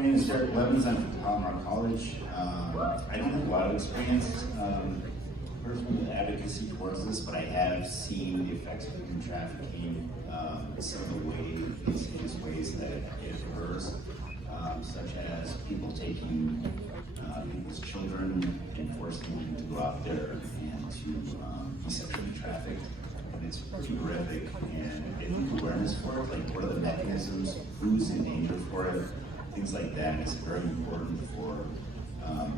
My name is Derek Levins. I'm from Palomar College. I don't have a lot of experience personally with advocacy towards this, but I have seen the effects of human trafficking, some of the insidious ways that it occurs, such as people taking people's children and forcing them to go out there and to be sexually trafficked. And it's pretty horrific, and I think awareness for it, like what are the mechanisms, who's in danger for it, things like that, is very important for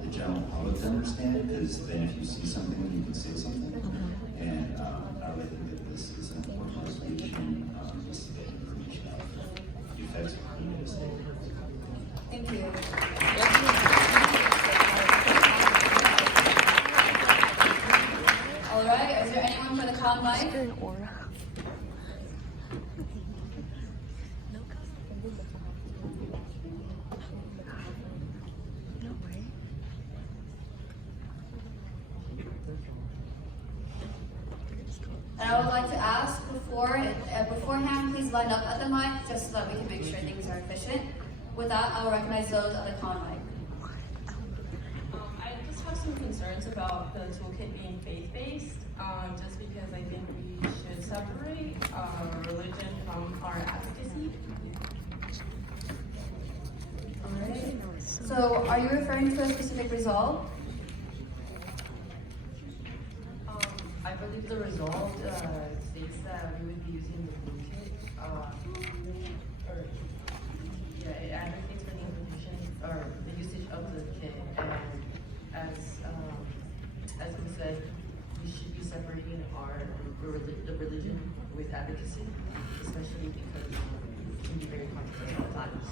the general public to understand, because then if you see something, you can say something. And I really think that this is an important resolution, just to get information out of the effects of criminal state. Thank you. All right, is there anyone for the con mic? And I would like to ask beforehand, please line up at the mic just so that we can make sure things are efficient. With that, I will recognize those at the con mic. I just have some concerns about the toolkit being faith-based, just because I think we should separate religion from our advocacy. Alright. So, are you referring to a specific resolve? I believe the resolve states that we would be using the toolkit, it advocates for the implementation or the usage of the kit, and as we said, we should be separating the religion with advocacy, especially because it can be very controversial at times.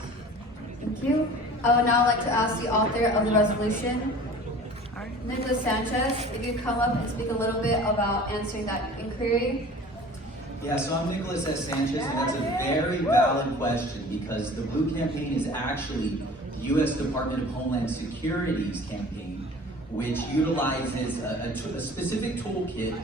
Thank you. I would now like to ask the author of the resolution, Nicholas Sanchez, if you come up and speak a little bit about answering that inquiry. Yeah, so I'm Nicholas S. Sanchez, and that's a very valid question because the Blue Campaign is actually the U.S. Department of Homeland Security's campaign, which utilizes a specific toolkit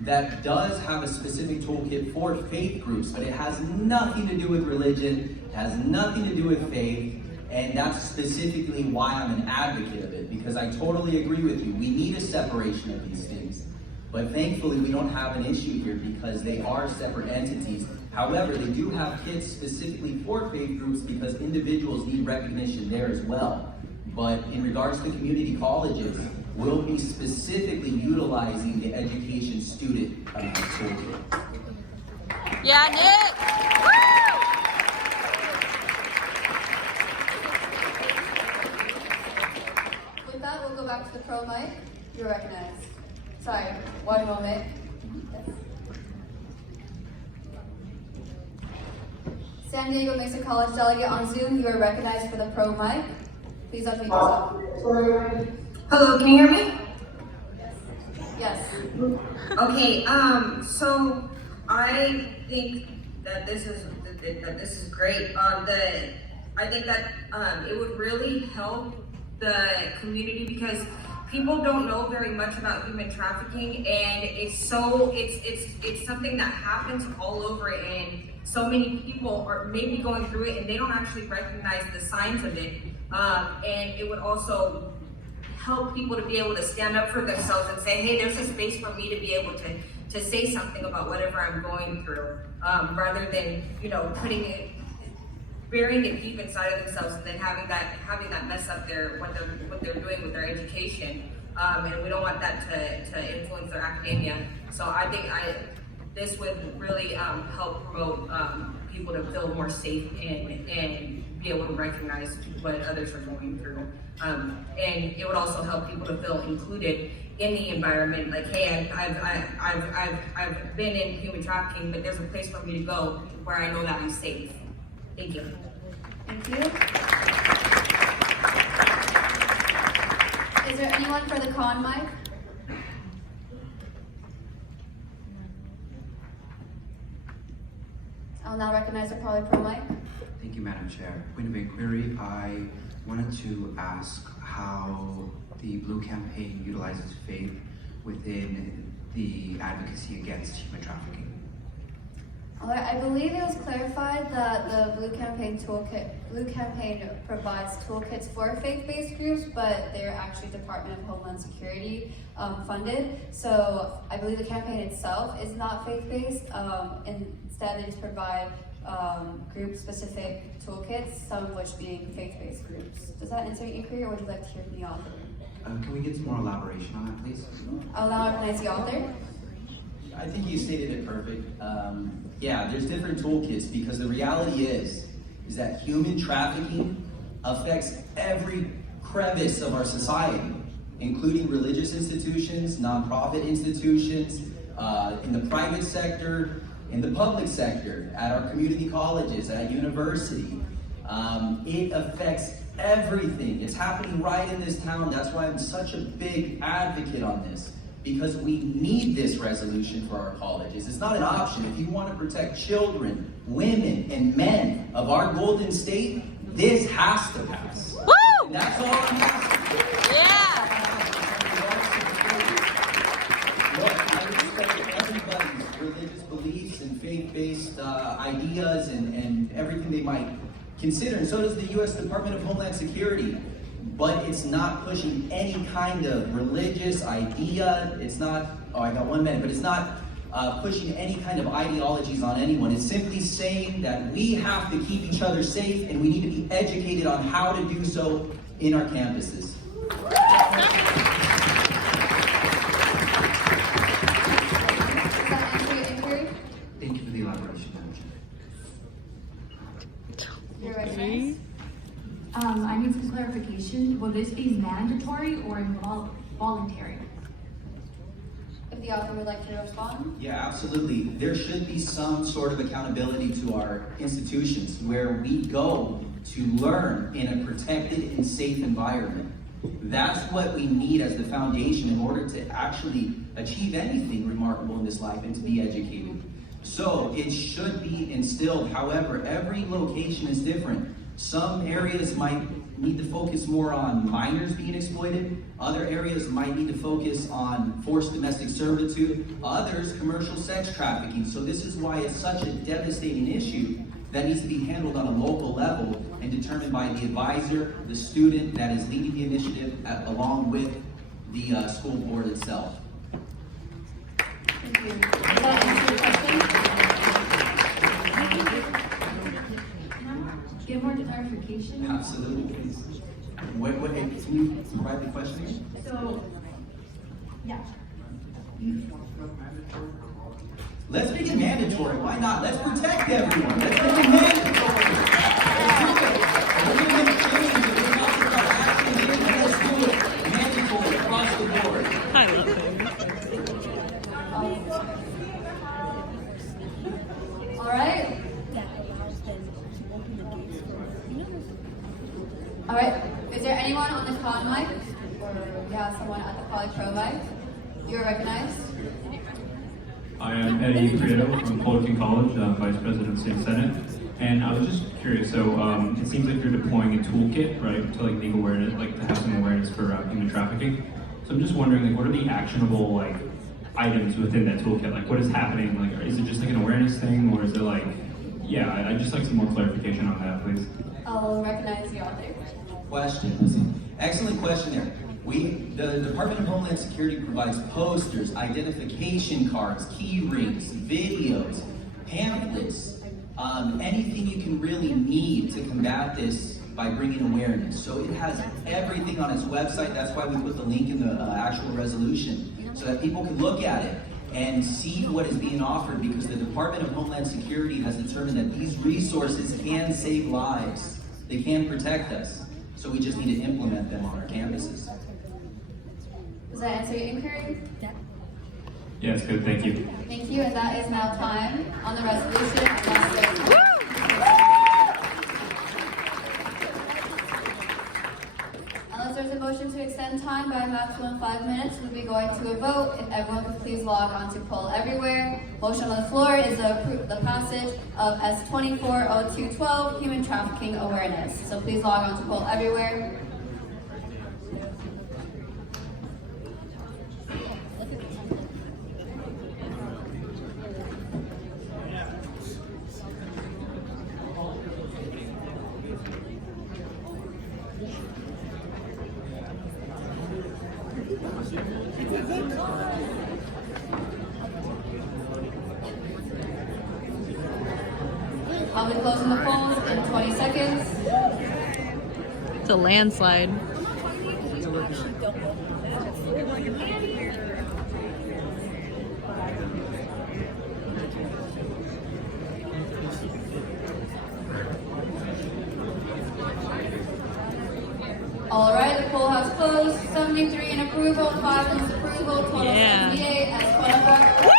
that does have a specific toolkit for faith groups, but it has nothing to do with religion, it has nothing to do with faith, and that's specifically why I'm an advocate of it, because I totally agree with you. We need a separation of these things. But thankfully, we don't have an issue here because they are separate entities. However, they do have kits specifically for faith groups because individuals need recognition there as well. But in regards to community colleges, we'll be specifically utilizing the education student toolkit. Yeah, Nick! With that, we'll go back to the pro mic. You're recognized. Sorry, one moment. Yes. San Diego Mesa College delegate on Zoom, you are recognized for the pro mic. Please unmute yourself. Hello, can you hear me? Yes. Okay, so I think that this is great. I think that it would really help the community because people don't know very much about human trafficking, and it's something that happens all over, and so many people are maybe going through it and they don't actually recognize the signs of it. And it would also help people to be able to stand up for themselves and say, hey, there's a space for me to be able to say something about whatever I'm going through, rather than, burying it deep inside of themselves and then having that mess up what they're doing with their education. And we don't want that to influence their academia. So I think this would really help promote people to feel more safe and be able to recognize what others are going through. And it would also help people to feel included in the environment. Like, hey, I've been in human trafficking, but there's a place for me to go where I know that I'm safe. Thank you. Thank you. Is there anyone for the con mic? I'll now recognize the pro mic. Thank you, Madam Chair. Point of inquiry, I wanted to ask how the Blue Campaign utilizes faith within the advocacy against human trafficking. I believe it was clarified that the Blue Campaign provides toolkits for faith-based groups, but they're actually Department of Homeland Security funded. So I believe the campaign itself is not faith-based. Instead, they just provide group-specific toolkits, some of which being faith-based groups. Does that answer your inquiry, or would you like to hear from the author? Can we get some more elaboration on that, please? I'll now recognize the author. I think you stated it perfect. Yeah, there's different toolkits because the reality is that human trafficking affects every crevice of our society, including religious institutions, nonprofit institutions, in the private sector, in the public sector, at our community colleges, at university. It affects everything. It's happening right in this town. That's why I'm such a big advocate on this, because we need this resolution for our colleges. It's not an option. If you want to protect children, women, and men of our Golden State, this has to pass. Woo! And that's all I'm asking. Yeah! Look, I respect everybody's religious beliefs and faith-based ideas and everything they might consider, and so does the U.S. Department of Homeland Security. But it's not pushing any kind of religious idea. It's not, oh, I got 1 minute, but it's not pushing any kind of ideologies on anyone. It's simply saying that we have to keep each other safe and we need to be educated on how to do so in our campuses. Does that answer your inquiry? Thank you for the elaboration, Madam Chair. You're recognized. I need some clarification. Will this be mandatory or voluntary? If the author would like to respond. Yeah, absolutely. There should be some sort of accountability to our institutions where we go to learn in a protected and safe environment. That's what we need as the foundation in order to actually achieve anything remarkable in this life and to be educated. So it should be instilled. However, every location is different. Some areas might need to focus more on minors being exploited. Other areas might need to focus on forced domestic servitude. Others, commercial sex trafficking. So this is why it's such a devastating issue that needs to be handled on a local level and determined by the advisor, the student that is leading the initiative, along with the school board itself. Thank you. Does that answer your question? Get more clarification. Absolutely, please. Can you provide the question again? So, yeah. Let's make it mandatory. Why not? Let's protect everyone. Let's make it mandatory. Let's do it. We're going to change it. We're talking about action. Let's do it. Mandatory across the board. I love it. All right. All right. Is there anyone on the con mic, or yeah, someone at the Poly Pro mic? You're recognized. I am Eddie Prieto from Fullerton College, Vice President of State Senate. And I was just curious, so it seems like you're deploying a toolkit, right, to like make awareness, like to have some awareness for human trafficking. So I'm just wondering, like, what are the actionable like items within that toolkit? Like, what is happening? Like, is it just like an awareness thing, or is it like, yeah, I'd just like some more clarification on that, please. I'll recognize the author. Question. Excellent question there. The Department of Homeland Security provides posters, identification cards, key rings, videos, pamphlets, anything you can really need to combat this by bringing awareness. So it has everything on its website. That's why we put the link in the actual resolution, so that people can look at it and see what is being offered, because the Department of Homeland Security has determined that these resources can save lives. They can protect us. So we just need to implement them on our campuses. Does that answer your inquiry? Yeah, it's good, thank you. Thank you, and that is now time on the resolution. Unless there's a motion to extend time by a maximum 5 minutes, we'll be going to a vote. If everyone could please log on to Poll Everywhere. Motion on the floor is the passage of S240212, Human Trafficking Awareness. So please log on to Poll Everywhere. I'll be closing the polls in 20 seconds. It's a landslide. All right, the poll has closed. 73 in approval, 5 in disapproval, total Yeah. 78 as 25.